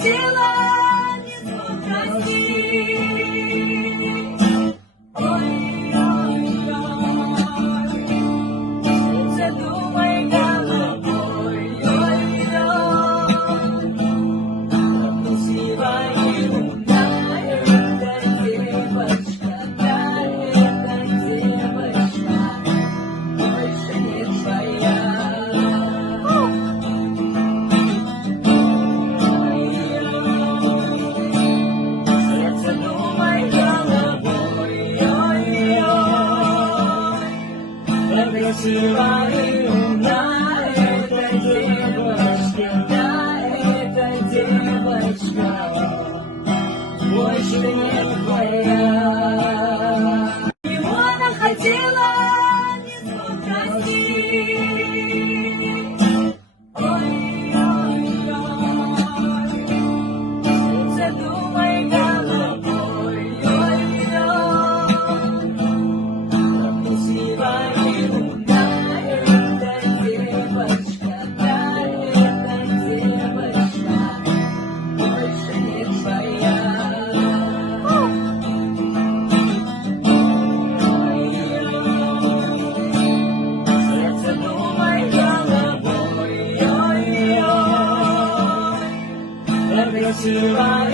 хотела не попросить. Ой-ой-ой, сердце думай головой. Ой-ой, красивая и умная эта девочка, да, эта девочка больше не твоя. Красивая и умная эта девочка, да, эта девочка больше не твоя. Его она хотела не попросить. Ой-ой-ой, сердце думай головой. Ой-ой, красивая и умная эта девочка, да, эта девочка больше не твоя. Сердце думай головой. Ой-ой, красивая